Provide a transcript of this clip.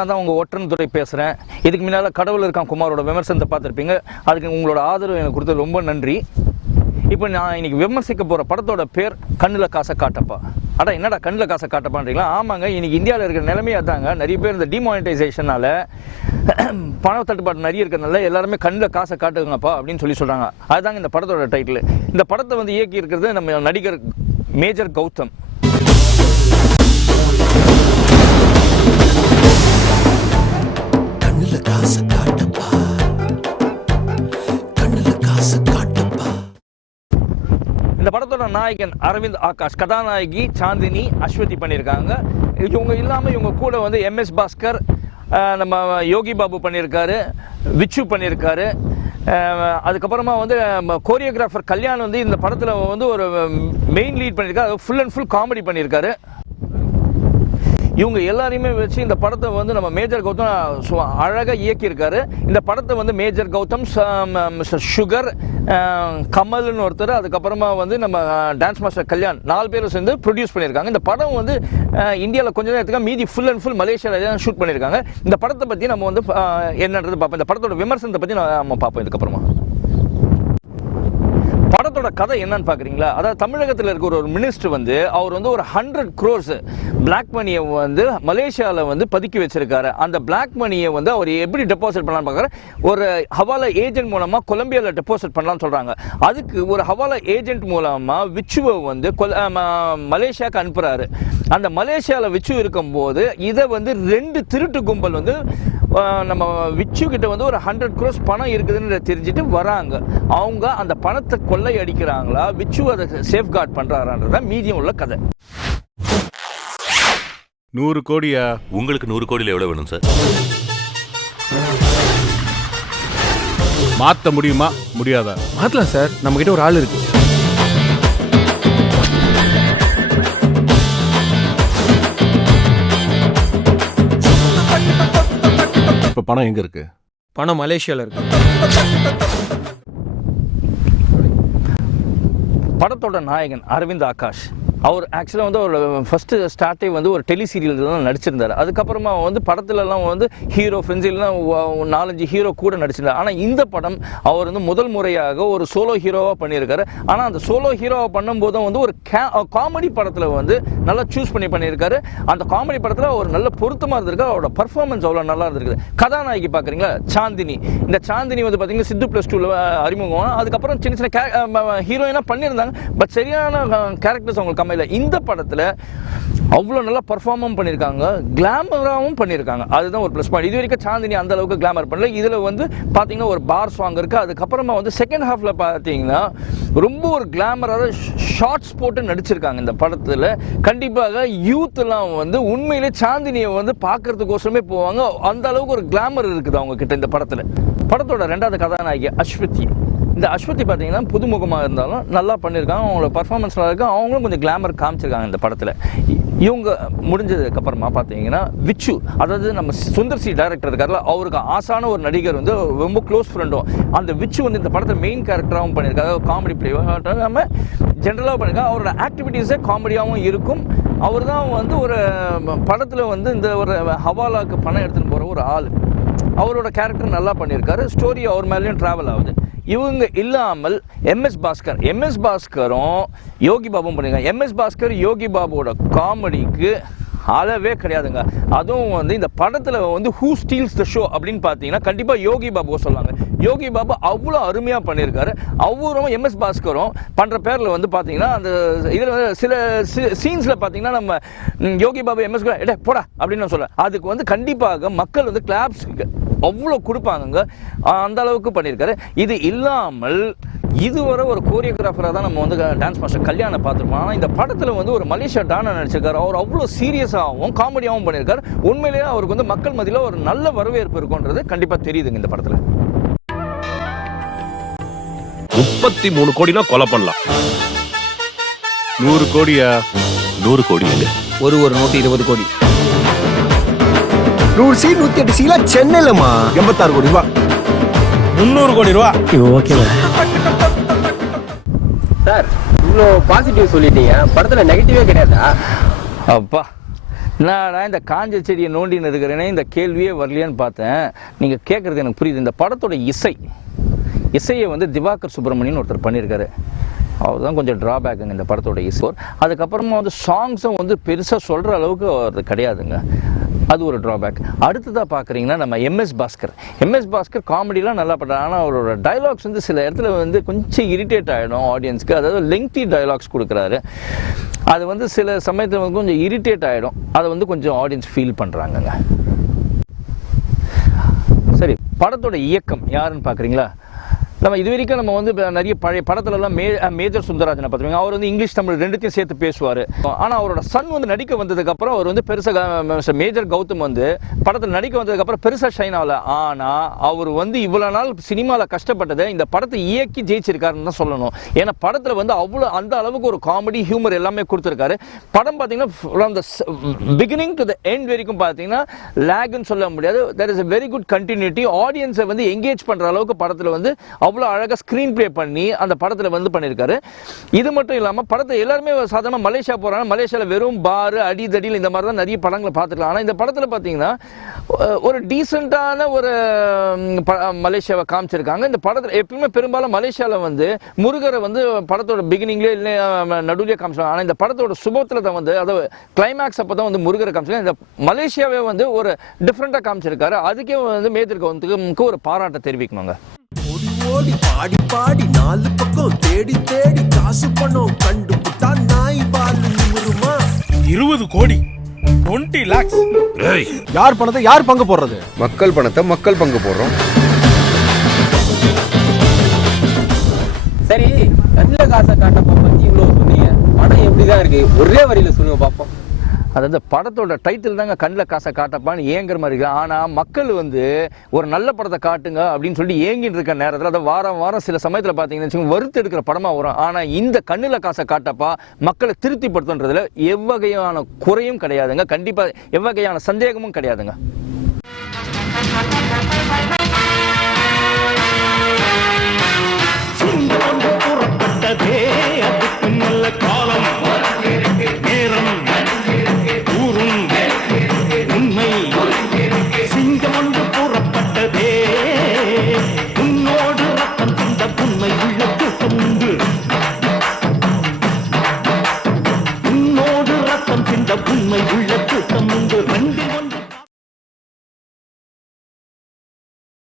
நான் தான் உங்கள் ஒற்றன் துறை பேசுகிறேன். இதுக்கு முன்னால் கடவுள் இருக்கான் குமாரோட விமர்சனத்தை பார்த்துருப்பீங்க. அதுக்கு உங்களோட ஆதரவு எனக்கு கொடுத்தது ரொம்ப நன்றி. இப்போ நான் இன்றைக்கி விமர்சிக்க போகிற படத்தோட பேர் கண்ணில் காசை காட்டப்பா. அடா என்னடா கண்ணில் காசை காட்டப்பான்றீங்களா? ஆமாங்க, இன்றைக்கி இந்தியாவில் இருக்கிற நிலைமையே அதாங்க. நிறைய பேர் இந்த டிமானிட்டைசேஷனால் பண தட்டுப்பாடு நிறைய இருக்கிறதுனால எல்லாருமே கண்ணில் காசை காட்டுங்கப்பா அப்படின்னு சொல்கிறாங்க. அதுதாங்க இந்த படத்தோட டைட்டில். இந்த படத்தை வந்து இயக்கி இருக்கிறது நம்ம நடிகர் மேஜர் கௌதம். இந்த படத்தோட நாயகன் அரவிந்த் ஆகாஷ், கதாநாயகி சாந்தினி, அஸ்வதி பண்ணியிருக்காங்க. இவங்க இல்லாமல் இவங்க கூட வந்து MS பாஸ்கர், நம்ம யோகி பாபு பண்ணியிருக்காரு, விச்சு பண்ணியிருக்காரு. அதுக்கப்புறமா வந்து கோரியோகிராஃபர் கல்யாண் வந்து இந்த படத்தில் வந்து ஒரு மெயின் லீட் பண்ணியிருக்காரு. ஃபுல் அண்ட் ஃபுல் காமெடி பண்ணியிருக்காரு. இவங்க எல்லாரையுமே வச்சு இந்த படத்தை வந்து நம்ம மேஜர் கௌதம் அழகாக இயக்கியிருக்காரு. இந்த படத்தை வந்து மேஜர் கௌதம், மிஸ்டர் சுகர், கமல்னு ஒருத்தர், அதுக்கப்புறமா வந்து நம்ம டான்ஸ் மாஸ்டர் கல்யாண், 4 பேரும் சேர்ந்து ப்ரொடியூஸ் பண்ணியிருக்காங்க. இந்த படம் வந்து இந்தியாவில் கொஞ்சம் நேரத்துக்கு மீதி ஃபுல் அண்ட் ஃபுல் மலேசியாவில் தான் ஷூட் பண்ணியிருக்காங்க. இந்த படத்தை பற்றி நம்ம வந்து என்னன்றது பார்ப்போம். இந்த படத்தோட விமர்சனத்தை பற்றி நம்ம பார்ப்போம். இதுக்கப்புறமா படத்தோட கதை என்னன்னு பார்க்குறீங்களா? அதாவது தமிழகத்தில் இருக்கிற ஒரு மினிஸ்டர் வந்து அவர் வந்து ஒரு 100 crores பிளாக் மணியை வந்து மலேசியாவில் வந்து பதுக்கி வச்சிருக்காரு. அந்த பிளாக் மணியை வந்து அவர் எப்படி டெபாசிட் பண்ணலான்னு பார்க்குறாரு. ஒரு ஹவாலா ஏஜென்ட் மூலமாக கொலம்பியாவில் டெபாசிட் பண்ணலாம்னு சொல்கிறாங்க. அதுக்கு ஒரு ஹவாலா ஏஜென்ட் மூலமாக விச்சுவை வந்து மலேசியாவுக்கு அனுப்புகிறாரு. அந்த மலேசியாவில் விச்சு இருக்கும்போது இதை வந்து 2 திருட்டு கும்பல் வந்து நம்ம விச்சு கிட்ட வந்து ஒரு 100 crores பணம் இருக்குதுன்னு தெரிஞ்சுட்டு வராங்க. அவங்க அந்த பணத்தை கொள்ளை அடிக்கிறாங்களா, விச்சு அதை சேஃப் கார்ட் பண்றாரான்றதான் மீதியம் உள்ள கதை. 100 கோடியா? உங்களுக்கு 100 கோடியில் எவ்வளவு வேணும் சார்? மாத்த முடியுமா முடியாதா? மாத்தலாம் சார், நம்ம கிட்ட ஒரு ஆள் இருக்கு. இப்ப பணம் எங்க இருக்கு? பணம் மலேசியால இருக்கு. படத்தோட நாயகன் அரவிந்த் ஆகாஷ், அவர் ஆக்சுவலாக வந்து ஒரு ஃபஸ்ட்டு ஸ்டார்ட்டே வந்து ஒரு டெலி சீரியல் தான் நடிச்சிருந்தார். அதுக்கப்புறமா வந்து படத்துலலாம் வந்து ஹீரோ ஃப்ரெண்ட்ஸிலாம் 4-5 ஹீரோ கூட நடிச்சிருந்தார். ஆனால் இந்த படம் அவர் வந்து முதல் முறையாக ஒரு சோலோ ஹீரோவாக பண்ணியிருக்காரு. ஆனால் அந்த சோலோ ஹீரோவாக பண்ணும்போதும் வந்து ஒரு காமெடி படத்தில் வந்து நல்லா சூஸ் பண்ணியிருக்காரு. அந்த காமெடி படத்தில் ஒரு நல்ல பொருத்தமாக இருந்திருக்கு. அவரோட பர்ஃபார்மன்ஸ் அவ்வளோ நல்லா இருந்திருக்குது. கதாநாயகி பார்க்குறீங்களா, சாந்தினி. இந்த சாந்தினி வந்து பார்த்தீங்கன்னா சித்து +2 அறிமுகம். அதுக்கப்புறம் சின்ன சின்ன ஹீரோயினாக பண்ணியிருந்தாங்க. பட் சரியான கேரக்டர்ஸ் அவங்களுக்கு இந்த படத்தில் அவ்வளோ நல்லா பர்ஃபார்மும் பண்ணியிருக்காங்க, கிளாமராகவும் பண்ணியிருக்காங்க. அதுதான் ஒரு ப்ளஸ் பாயிண்ட். இது வரைக்கும் சாந்தினி அந்த அளவுக்கு கிளாமர் பண்ணல. இதில் வந்து பார்த்தீங்கன்னா ஒரு பார் சாங் இருக்குது. அதுக்கப்புறமா வந்து செகண்ட் ஹாஃபில் பார்த்தீங்கன்னா ரொம்ப ஒரு கிளாமராக ஷார்ட்ஸ் போட்டு நடிச்சிருக்காங்க. இந்த படத்தில் கண்டிப்பாக யூத்லாம் வந்து உண்மையிலே சாந்தினியை வந்து பார்க்கறதுக்கோசரமே போவாங்க. அந்த அளவுக்கு ஒரு கிளாமர் இருக்குது அவங்க கிட்ட இந்த படத்தில். படத்தோட 2வது கதாநாயகி அஸ்வதி. இந்த அஸ்வதி பார்த்தீங்கன்னா புதுமுகமாக இருந்தாலும் நல்லா பண்ணியிருக்காங்க. அவங்களோட பர்ஃபார்மன்ஸ் நல்லா இருக்குது. அவங்களும் கொஞ்சம் கிளாமர் காமிச்சிருக்காங்க இந்த படத்தில். இவங்க முடிஞ்சதுக்கப்புறமா பார்த்தீங்கன்னா விச்சு, அதாவது நம்ம சுந்தர் சி டைரக்டர் இருக்கார்ல, அவருக்கு ஆசான ஒரு நடிகர் வந்து ரொம்ப க்ளோஸ் ஃப்ரெண்டும். அந்த விச்சு வந்து இந்த படத்தை மெயின் கேரக்டராகவும் பண்ணியிருக்காங்க. காமெடி பிளேவாக நம்ம ஜென்ரலாக பண்ணியிருக்காங்க. அவரோட ஆக்டிவிட்டீஸே காமெடியாகவும் இருக்கும். அவர் தான் வந்து ஒரு படத்தில் வந்து இந்த ஒரு ஹவாலாக்கு பணம் எடுத்துகிட்டு போகிற ஒரு ஆள். அவரோட கேரக்டர் நல்லா பண்ணியிருக்காரு. ஸ்டோரி அவர் மேலேயும் ட்ராவல் ஆகுது. இவங்க இல்லாமல் MS பாஸ்கரும் யோகி பாபுவும் பண்ணியிருக்காங்க. MS பாஸ்கர் யோகி பாபுவோட காமெடிக்கு அளவே கிடையாதுங்க. அதுவும் வந்து இந்த படத்தில் வந்து ஹூ ஸ்டீல்ஸ் த ஷோ அப்படின்னு பார்த்தீங்கன்னா கண்டிப்பாக யோகி பாபுவை சொல்லாங்க. யோகி பாபு அவ்வளோ அருமையாக பண்ணியிருக்காரு. அவரும் MS பாஸ்கரும் பண்ணுற பேரில் வந்து பார்த்தீங்கன்னா அந்த இதில் சில சீன்ஸில் பார்த்தீங்கன்னா நம்ம யோகி பாபு MS போடா அப்படின்னு நான் சொல்ல, அதுக்கு வந்து கண்டிப்பாக மக்கள் வந்து கிளாப்ஸ் அவ்வளோ கொடுப்பாங்க. அந்த அளவுக்கு பண்ணியிருக்காரு. இது இல்லாமல் இதுவரை ஒரு கோரியோகிராஃபராக தான் நம்ம வந்து டான்ஸ் மாஸ்டர் கல்யாணை பார்த்துருப்போம். ஆனால் இந்த படத்தில் வந்து ஒரு மலேசியா டானை நடிச்சிருக்காரு. அவர் அவ்வளோ சீரியஸாகவும் காமெடியாகவும் பண்ணியிருக்காரு. உண்மையிலேயே அவருக்கு வந்து மக்கள் மத்தியில் ஒரு நல்ல வரவேற்பு இருக்குன்றது கண்டிப்பாக தெரியுதுங்க இந்த படத்தில். 33 கோடினா கொலை பண்ணலாம். 100 கோடியா? 100 கோடி இல்லை, ஒரு நோட்டு 20 கோடி. 100 சீட் 108 சீலா சென்னையிலமா 86 கோடி ரூபா. 300 கோடி ரூபா. ஓகேவா சார்? இவ்வளோ பாசிட்டிவ் சொல்லிட்டீங்க, படத்தில் நெகட்டிவே கிடையாதா? அப்பா நான் இந்த காஞ்ச செடியை நோண்டின்னு இருக்கிறேனே இந்த கேள்வியே வரலையான்னு பார்த்தேன். நீங்கள் கேட்குறது எனக்கு புரியுது. இந்த படத்தோட இசையை வந்து திவாகர் சுப்பிரமணியன் ஒருத்தர் பண்ணியிருக்காரு. அவர் தான் கொஞ்சம் ட்ராபேக்குங்க இந்த படத்தோட இசை. அதுக்கப்புறமா வந்து சாங்ஸும் வந்து பெருசாக சொல்கிற அளவுக்கு அது கிடையாதுங்க. அது ஒரு ட்ராபேக். அடுத்ததாக பார்க்குறீங்கன்னா நம்ம எம்எஸ் பாஸ்கர் காமெடிலாம் நல்லா பண்ணுறாரு. ஆனால் அவரோட டைலாக்ஸ் வந்து சில இடத்துல வந்து கொஞ்சம் இரிட்டேட் ஆகிடும் ஆடியன்ஸ்க்கு. அதாவது லெங்க்தி டைலாக்ஸ் கொடுக்குறாரு. அது வந்து சில சமயத்தில் வந்து கொஞ்சம் இரிட்டேட் ஆகிடும். அதை வந்து கொஞ்சம் ஆடியன்ஸ் ஃபீல் பண்ணுறாங்கங்க. சரி, படத்தோட இயக்கம் யாருன்னு பார்க்குறீங்களா? நம்ம இது வரைக்கும் நம்ம வந்து நிறைய பழைய படத்துலலாம் மேஜர் சுந்தரராஜனை பார்த்துருவாங்க. அவர் வந்து இங்கிலீஷ் தமிழ் ரெண்டுத்தையும் சேர்த்து பேசுவார். ஆனால் அவரோட சன் வந்து நடிக்க வந்ததுக்கப்புறம் அவர் வந்து பெருசாக மேஜர் கௌதம் வந்து படத்தில் நடிக்க வந்ததுக்கப்புறம் பெருசாக ஷைன் ஆகலை. ஆனால் அவர் வந்து இவ்வளோ நாள் சினிமாவில் கஷ்டப்பட்டதை இந்த படத்தை இயக்கி ஜெயிச்சிருக்காருன்னு தான் சொல்லணும். ஏன்னா படத்தில் வந்து அவ்வளோ அந்த அளவுக்கு ஒரு காமெடி ஹியூமர் எல்லாமே கொடுத்துருக்காரு. படம் பார்த்தீங்கன்னா from the beginning to the end வரைக்கும் பார்த்தீங்கன்னா லேக்னு சொல்ல முடியாது. There is a very good continuity. ஆடியன்ஸை வந்து எங்கேஜ் பண்ணுற அளவுக்கு படத்தில் வந்து அவ்வளோ அழகாக ஸ்க்ரீன் ப்ளே பண்ணி அந்த படத்தில் வந்து பண்ணியிருக்காரு. இது மட்டும் இல்லாமல் படத்தை எல்லாருமே சாதாரணமாக மலேசியா போகிறாங்க. மலேசியாவில் வெறும் பாரு அடிதடியில் இந்த மாதிரி தான் நிறைய படங்களை பார்த்துக்கலாம். ஆனால் இந்த படத்தில் பார்த்தீங்கன்னா ஒரு டீசெண்டான ஒரு மலேசியாவை காமிச்சிருக்காங்க. இந்த படத்தில் எப்பயுமே பெரும்பாலும் மலேசியாவில் வந்து முருகரை வந்து படத்தோட பிகினிங்லேயே இல்லை நடுவிலே காமிச்சிருக்காங்க. ஆனால் இந்த படத்தோட சுபத்தில் தான் வந்து அதாவது கிளைமேக்ஸ் அப்போ தான் வந்து முருகரை காமிச்சிருக்காங்க. இந்த மலேசியாவே வந்து ஒரு டிஃப்ரெண்ட்டாக காமிச்சிருக்காரு. அதுக்கே வந்து மேஜர் கவுந்துக்கு ஒரு பாராட்டை தெரிவிக்கணுங்க. ஓடி பாடி பாடி நாலு பக்கம் தேடி தேடி காசு பணம் கண்டுபிட்டா நாய் பால் நிமிருமா? 20 கோடி 20 lakhs. யார் பணத்தை யார் பங்கு போடுறது? மக்கள் பணத்தை மக்கள் பங்கு போடுறோம். சரி, கண்ணில் காசை காட்டப்போ பற்றி இவ்வளோ சொன்னீங்க. படம் எப்படிதான் இருக்கு? ஒரே வரியில் சொல்லுங்க பார்ப்போம். அதாவது படத்தோட டைட்டில் தாங்க கண்ணில் காசை காட்டப்பான்னு ஏங்குற மாதிரி இருக்குது. ஆனால் மக்கள் வந்து ஒரு நல்ல படத்தை காட்டுங்க அப்படின்னு சொல்லி ஏங்கிட்டு இருக்க நேரத்தில் அதை வாரம் சில சமயத்தில் பார்த்தீங்கன்னு வறுத்து எடுக்கிற படமாக வரும். ஆனால் இந்த கண்ணில் காசை காட்டப்பா மக்களை திருப்திப்படுத்துன்றதுல எவ்வகையான குறையும் கிடையாதுங்க. கண்டிப்பாக எவ்வகையான சந்தேகமும் கிடையாதுங்க.